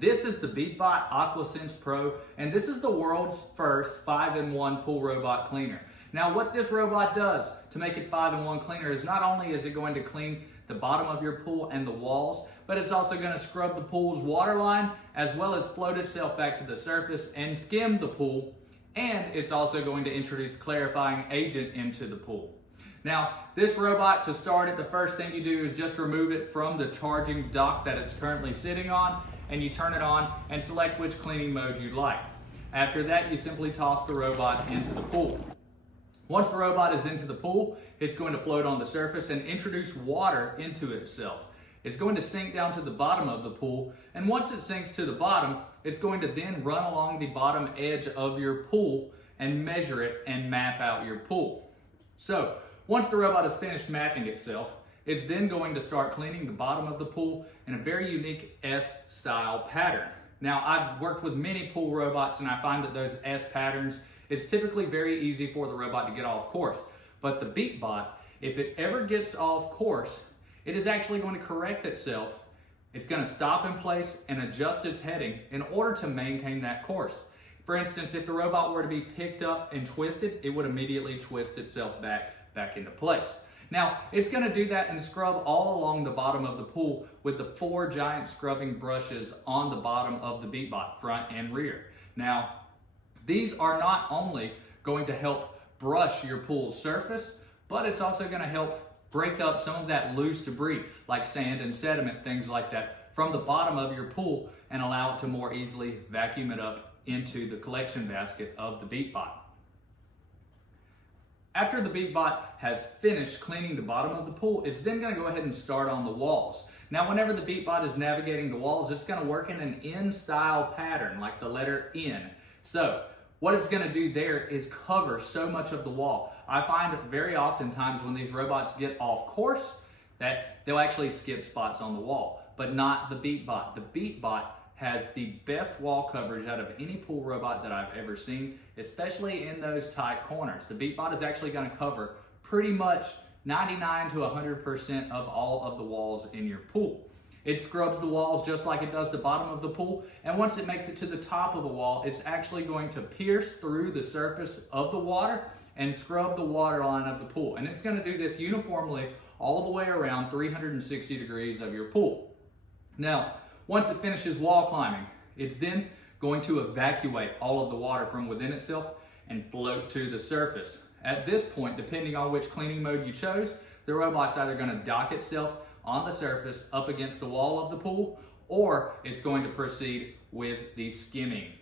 This is the Beatbot Aquasense Pro, and this is the world's first 5-in-1 pool robot cleaner. Now what this robot does to make it 5-in-1 cleaner is not only is it going to clean the bottom of your pool and the walls, but it's also going to scrub the pool's water line as well as float itself back to the surface and skim the pool, and it's also going to introduce clarifying agent into the pool. Now, this robot, to start it, the first thing you do is just remove it from the charging dock that it's currently sitting on, and you turn it on and select which cleaning mode you'd like. After that, you simply toss the robot into the pool. Once the robot is into the pool, it's going to float on the surface and introduce water into itself. It's going to sink down to the bottom of the pool, and once it sinks to the bottom, it's going to then run along the bottom edge of your pool and measure it and map out your pool. So, once the robot has finished mapping itself, it's then going to start cleaning the bottom of the pool in a very unique S-style pattern. Now, I've worked with many pool robots, and I find that those S patterns, it's typically very easy for the robot to get off course. But the Beatbot, if it ever gets off course, it is actually going to correct itself. It's going to stop in place and adjust its heading in order to maintain that course. For instance, if the robot were to be picked up and twisted, it would immediately twist itself back into place. Now, it's going to do that and scrub all along the bottom of the pool with the 4 giant scrubbing brushes on the bottom of the Beatbot, front and rear. Now, these are not only going to help brush your pool's surface, but it's also going to help break up some of that loose debris like sand and sediment, things like that, from the bottom of your pool and allow it to more easily vacuum it up into the collection basket of the Beatbot. After the Beatbot has finished cleaning the bottom of the pool, it's then going to go ahead and start on the walls. Now, whenever the Beatbot is navigating the walls, it's going to work in an N-style pattern, like the letter N. So, what it's going to do there is cover so much of the wall. I find very oftentimes when these robots get off course that they'll actually skip spots on the wall, but not the Beatbot. The Beatbot has the best wall coverage out of any pool robot that I've ever seen, especially in those tight corners. The Beatbot is actually going to cover pretty much 99 to 100% of all of the walls in your pool. It scrubs the walls just like it does the bottom of the pool, and once it makes it to the top of the wall, it's actually going to pierce through the surface of the water and scrub the water line of the pool. And it's going to do this uniformly all the way around 360 degrees of your pool. Now, once it finishes wall climbing, it's then going to evacuate all of the water from within itself and float to the surface. At this point, depending on which cleaning mode you chose, the robot's either going to dock itself on the surface up against the wall of the pool, or it's going to proceed with the skimming.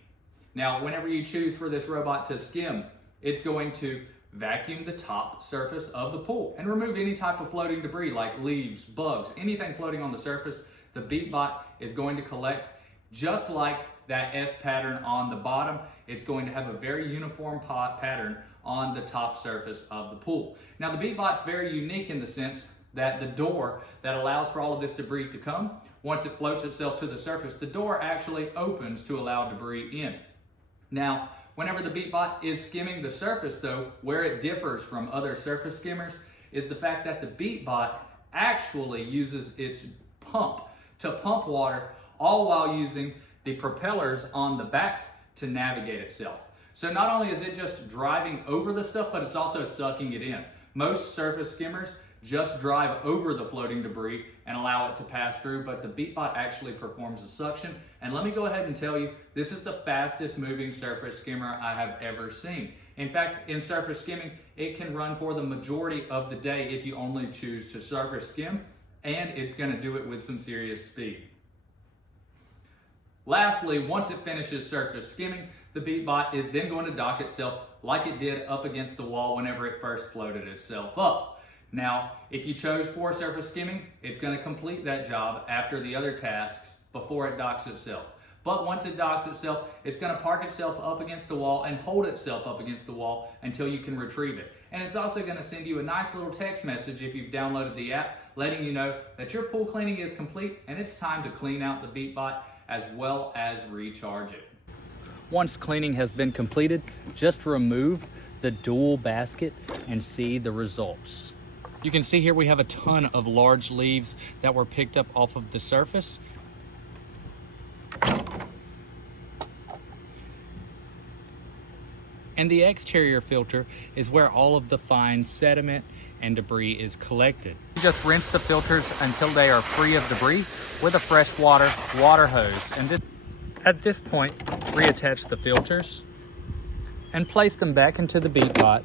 Now, whenever you choose for this robot to skim, it's going to vacuum the top surface of the pool and remove any type of floating debris like leaves, bugs, anything floating on the surface. The Beatbot is going to collect just like that S pattern on the bottom. It's going to have a very uniform pattern on the top surface of the pool. Now, the Beatbot's very unique in the sense that the door that allows for all of this debris to come, once it floats itself to the surface, the door actually opens to allow debris in. Now, whenever the Beatbot is skimming the surface though, where it differs from other surface skimmers is the fact that the Beatbot actually uses its pump to pump water, all while using the propellers on the back to navigate itself. So not only is it just driving over the stuff, but it's also sucking it in. Most surface skimmers just drive over the floating debris and allow it to pass through, but the Beatbot actually performs a suction. And let me go ahead and tell you, this is the fastest moving surface skimmer I have ever seen. In fact, in surface skimming, it can run for the majority of the day if you only choose to surface skim, and it's going to do it with some serious speed. Lastly, once it finishes surface skimming, the Beatbot is then going to dock itself like it did up against the wall whenever it first floated itself up. Now, if you chose for surface skimming, it's going to complete that job after the other tasks before it docks itself. But once it docks itself, it's going to park itself up against the wall and hold itself up against the wall until you can retrieve it. And it's also going to send you a nice little text message if you've downloaded the app, letting you know that your pool cleaning is complete and it's time to clean out the Beatbot as well as recharge it. Once cleaning has been completed, just remove the dual basket and see the results. You can see here we have a ton of large leaves that were picked up off of the surface. And the exterior filter is where all of the fine sediment and debris is collected. Just rinse the filters until they are free of debris with a freshwater water hose. And at this point, reattach the filters and place them back into the Beatbot,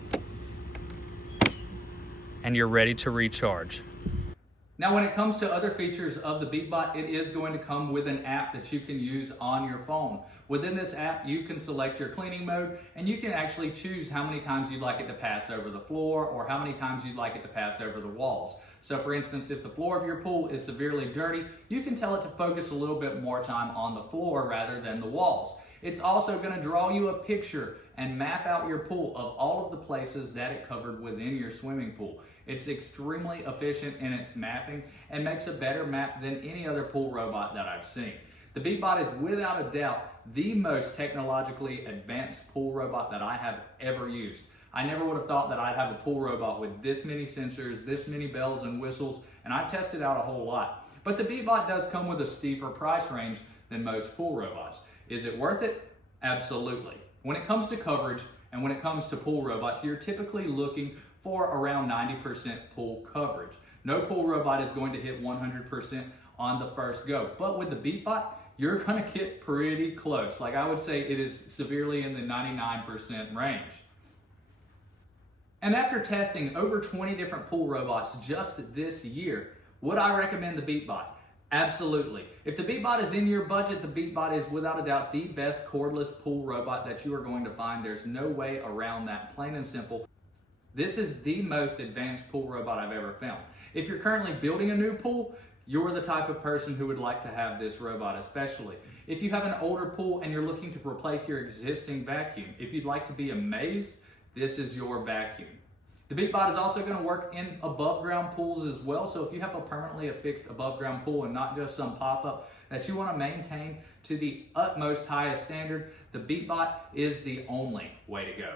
and you're ready to recharge. Now, when it comes to other features of the Beatbot, it is going to come with an app that you can use on your phone. Within this app, you can select your cleaning mode, and you can actually choose how many times you'd like it to pass over the floor or how many times you'd like it to pass over the walls. So for instance, if the floor of your pool is severely dirty, you can tell it to focus a little bit more time on the floor rather than the walls. It's also going to draw you a picture and map out your pool of all of the places that it covered within your swimming pool. It's extremely efficient in its mapping and makes a better map than any other pool robot that I've seen. The Beatbot is without a doubt the most technologically advanced pool robot that I have ever used. I never would have thought that I'd have a pool robot with this many sensors, this many bells and whistles, and I've tested out a whole lot. But the Beatbot does come with a steeper price range than most pool robots. Is it worth it? Absolutely. When it comes to coverage and when it comes to pool robots, you're typically looking for around 90% pool coverage. No pool robot is going to hit 100% on the first go. But with the Beatbot, you're going to get pretty close. Like, I would say it is severely in the 99% range. And after testing over 20 different pool robots just this year, would I recommend the Beatbot? Absolutely. If the Beatbot is in your budget, the Beatbot is without a doubt the best cordless pool robot that you are going to find. There's no way around that, plain and simple. This is the most advanced pool robot I've ever found. If you're currently building a new pool, you're the type of person who would like to have this robot especially. If you have an older pool and you're looking to replace your existing vacuum, if you'd like to be amazed, this is your vacuum. The Beatbot is also going to work in above ground pools as well. So if you have a permanently affixed above ground pool and not just some pop-up that you want to maintain to the utmost highest standard, the Beatbot is the only way to go.